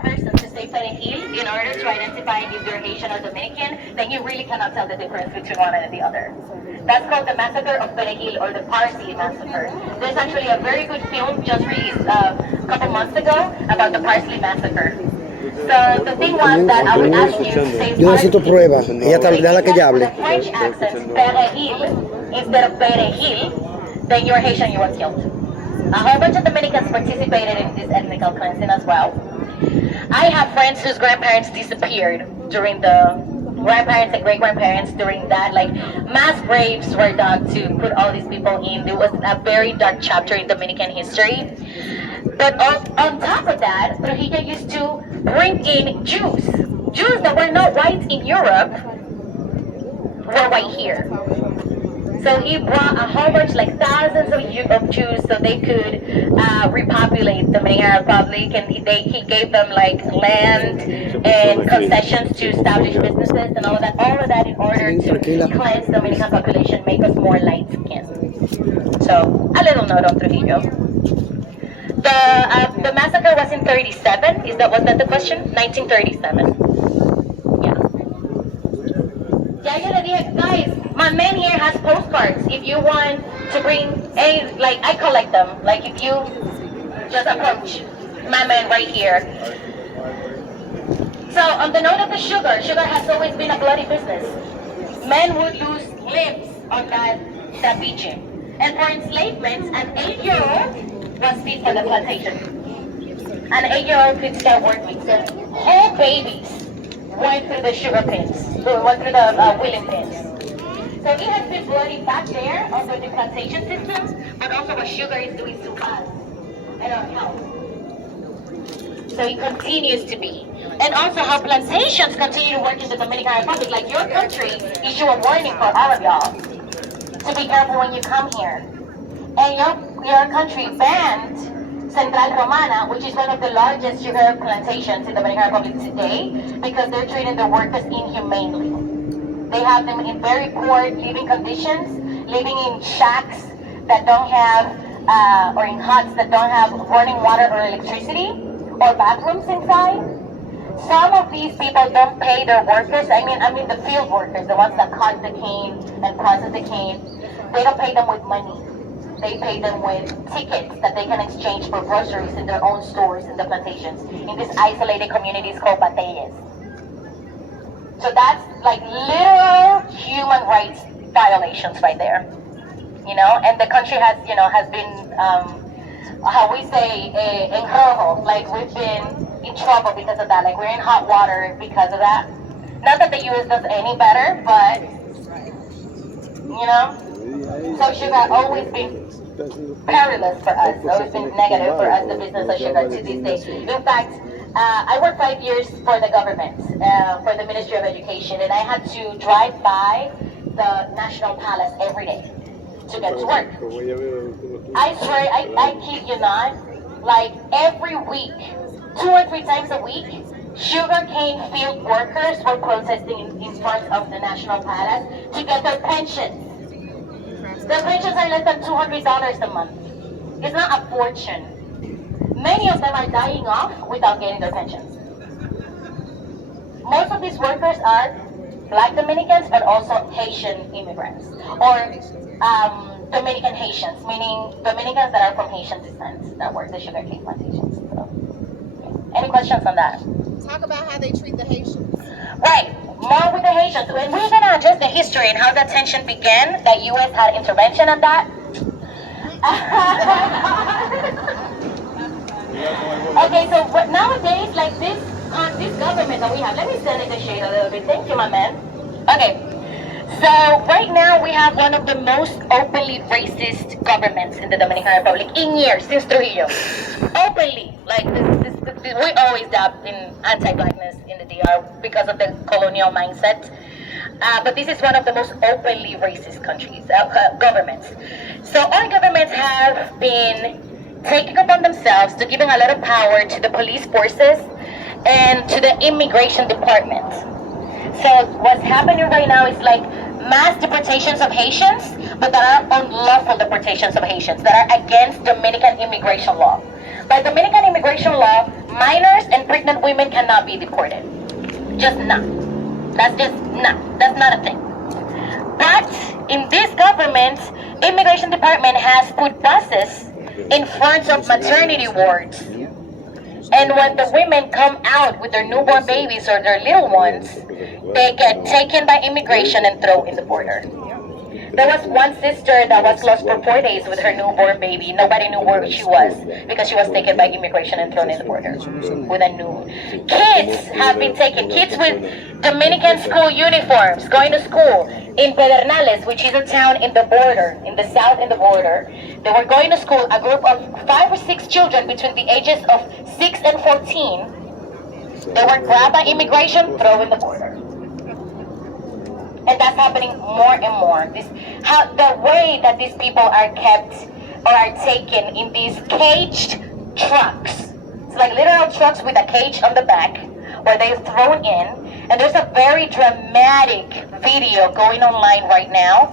person to say perejil in order to identify if you're Haitian or Dominican, then you really cannot tell the difference between one and the other. That's called the massacre of Perejil, or the Parsi massacre. There's actually a very good film just released a couple months ago about the Parsi massacre. So the thing was that I would ask you to say Yo necesito prueba. Ella está, déjala que ella hable. the French accent, perejil, instead of perejil, then you're Haitian, you were killed. A whole bunch of Dominicans participated in this ethnical cleansing as well. I have friends whose grandparents disappeared during the grandparents and great-grandparents during that. Like, mass graves were dug to put all these people in. It was a very dark chapter in Dominican history. But on top of that, Trujillo used to bring in Jews. Jews that were not white in Europe were white here. So he brought a whole bunch, like thousands of Jews, so they could repopulate the Dominican Republic, and he gave them like land and concessions to establish businesses and all of that in order to cleanse the Dominican population, make us more light-skinned. So a little note on Trujillo. The massacre was in 37. Was that the question? 1937. Yeah, yo le dije, guys, my man here has postcards. If you want to bring like, I collect them. Like, if you just approach my man right here. So, on the note of the sugar has always been a bloody business. Men would lose limbs on that beach. And for enslavement, an 8-year-old was fit for the plantation. An 8-year-old could start working. So, whole babies went through the sugar pins, went through the wheeling pins. So it has been bloody back there under the plantation systems, but also what sugar is doing to us and our health. So it continues to be. And also how plantations continue to work in the Dominican Republic. Like, your country issue a warning for all of y'all to be careful when you come here. And your country banned Central Romana, which is one of the largest sugar plantations in the Dominican Republic today, because they're treating the workers inhumanely. They have them in very poor living conditions, living in shacks that don't have, or in huts that don't have running water or electricity, or bathrooms inside. Some of these people don't pay their workers. I mean the field workers, the ones that cut the cane and process the cane. They don't pay them with money. They pay them with tickets that they can exchange for groceries in their own stores in the plantations, in these isolated communities called batallas. So that's like literal human rights violations right there, you know. And the country has been, how we say, en rojo, like we've been in trouble because of that. Like, we're in hot water because of that. Not that the U.S. does any better, but you know. So sugar always been perilous for us, always been negative for us, the business of sugar, to this day. In fact, I worked 5 years for the government, for the Ministry of Education, and I had to drive by the National Palace every day to get to work. I swear, I kid you not, like every week, 2 or 3 times a week, sugarcane field workers were protesting in front of the National Palace to get their pensions. Their pensions are less than $200 a month. It's not a fortune. Many of them are dying off without getting their pensions. Most of these workers are Black Dominicans, but also Haitian immigrants, or Dominican Haitians, meaning Dominicans that are from Haitian descent that work the sugarcane plantations. So, yeah. Any questions on that? Talk about how they treat the Haitians. Right, more with the Haitians. And we're going to address the history and how that tension began, that U.S. had intervention on that. Okay, so nowadays, like this government that we have, let me stand in the shade a little bit. Thank you, my man. Okay, so right now we have one of the most openly racist governments in the Dominican Republic in years, since Trujillo. Openly, like we always dabbled in anti-blackness in the DR because of the colonial mindset. But this is one of the most openly racist countries, governments. So our governments have been taking upon themselves to giving a lot of power to the police forces and to the immigration department. So what's happening right now is like mass deportations of Haitians, but that are unlawful deportations of Haitians that are against Dominican immigration law. By Dominican immigration law, minors and pregnant women cannot be deported. Just not. That's just not. That's not a thing. But in this government, immigration department has put buses in front of maternity wards. And when the women come out with their newborn babies or their little ones, they get taken by immigration and thrown in the border. There was one sister that was lost for 4 days with her newborn baby. Nobody knew where she was because she was taken by immigration and thrown in the border with a new. Kids have been taken. Kids with Dominican school uniforms going to school in Pedernales, which is a town in the border, in the south in the border. They were going to school, a group of 5 or 6 children between the ages of 6 and 14. They were grabbed by immigration, thrown in the border. And that's happening more and more. The way that these people are kept or are taken in these caged trucks. It's like literal trucks with a cage on the back where they're thrown in. And there's a very dramatic video going online right now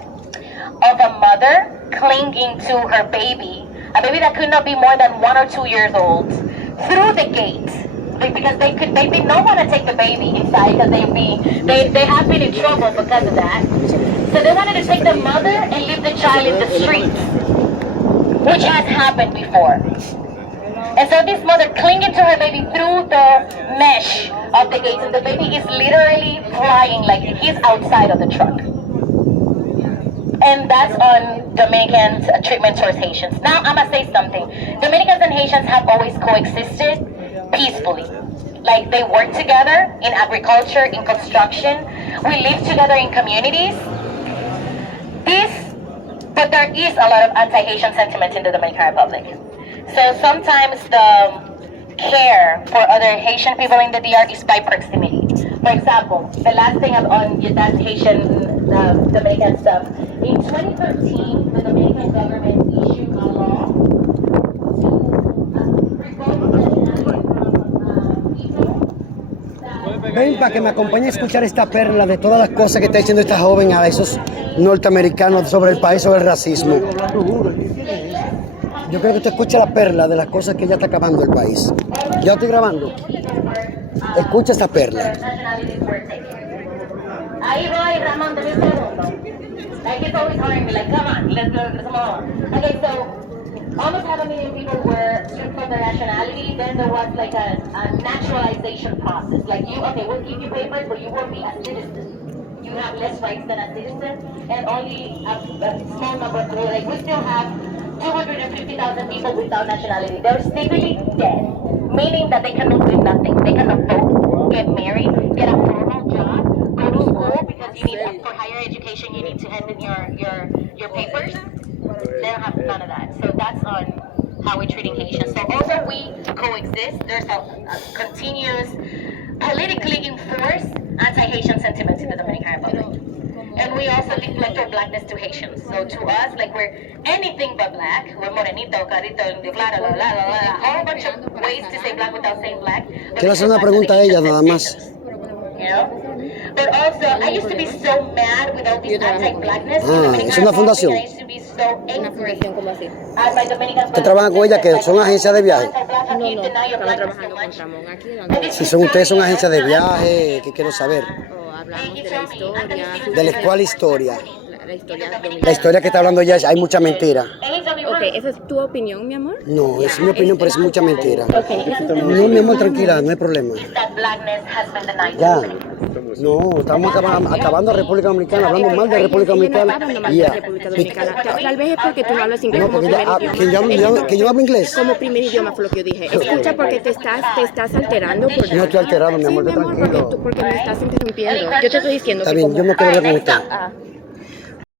of a mother clinging to her baby, a baby that could not be more than 1 or 2 years old, through the gate. Because they did not want to take the baby inside because they have been in trouble because of that. So they wanted to take the mother and leave the child in the streets, which has happened before. And so this mother clinging to her baby through the mesh of the gates, and the baby is literally flying like he's outside of the truck. And that's on Dominicans' treatment towards Haitians. Now I'm gonna say something. Dominicans and Haitians have always coexisted peacefully. Like they work together in agriculture, in construction. We live together in communities. But there is a lot of anti-Haitian sentiment in the Dominican Republic. So sometimes the care for other Haitian people in the DR is by proximity. For example, the last thing on that Haitian Dominican stuff. In 2013, the Dominican government issued a law to revoke Ven para que me acompañe a escuchar esta perla de todas las cosas que está diciendo esta joven a esos norteamericanos sobre el país, sobre el racismo. Yo creo que tú escuchas la perla de las cosas que ella está acabando el país. Ya estoy grabando. Escucha esta perla. Ahí voy, Ramón, de mi segundo. Like he's always calling me, like, come on, let's go, come on. Okay, so almost 500,000 people were stripped from their nationality. Then there was like a naturalization process. Like we'll give you papers, but you won't be a citizen. You have less rights than a citizen, and only a small number of like we still have 250,000 people without nationality. They're secretly dead, meaning that they cannot do nothing. They cannot vote, get married, get a formal job, go to school because you need for higher education. You need to hand in your papers. They don't have none of that. So that's on how we're treating Haitians. So although we coexist, there's a continuous politically enforced anti-Haitian sentiment in the Dominican Republic. And we also deflect our blackness to Haitians. So to us, like we're anything but black. We're morenito, carito, a whole bunch of ways to say black without saying black. Quiero hacer una pregunta a ella nada más. You know? But also, I used to be so mad with all this anti-blackness. Es una fundación. I used to be so angry. ¿Usted trabaja con ella que son agencias de viaje? No, estamos trabajando con Ramón aquí. Si ustedes son agencias de viaje, ¿qué quiero saber? Hablamos de la historia. ¿De la cual historia? La historia dominicana. La historia que está hablando ella, hay mucha mentira. Ok, ¿esa es tu opinión, mi amor? No, es mi opinión, pero es mucha mentira. Ok, esa es No, mi amor, tranquila, no hay problema. Ya. No, estamos acabando República Dominicana, hablando mal de República Dominicana. Yeah. República Dominicana. Tal vez es porque tú no hablas inglés No, como porque que yo hablo inglés. Como primer idioma fue lo que yo dije. Escucha porque te estás alterando. Por No estoy alterado, mi amor, sí, mi amor, tranquilo. porque me estás interrumpiendo. Yo te estoy diciendo Está que bien, como... yo me quiero hablar con usted.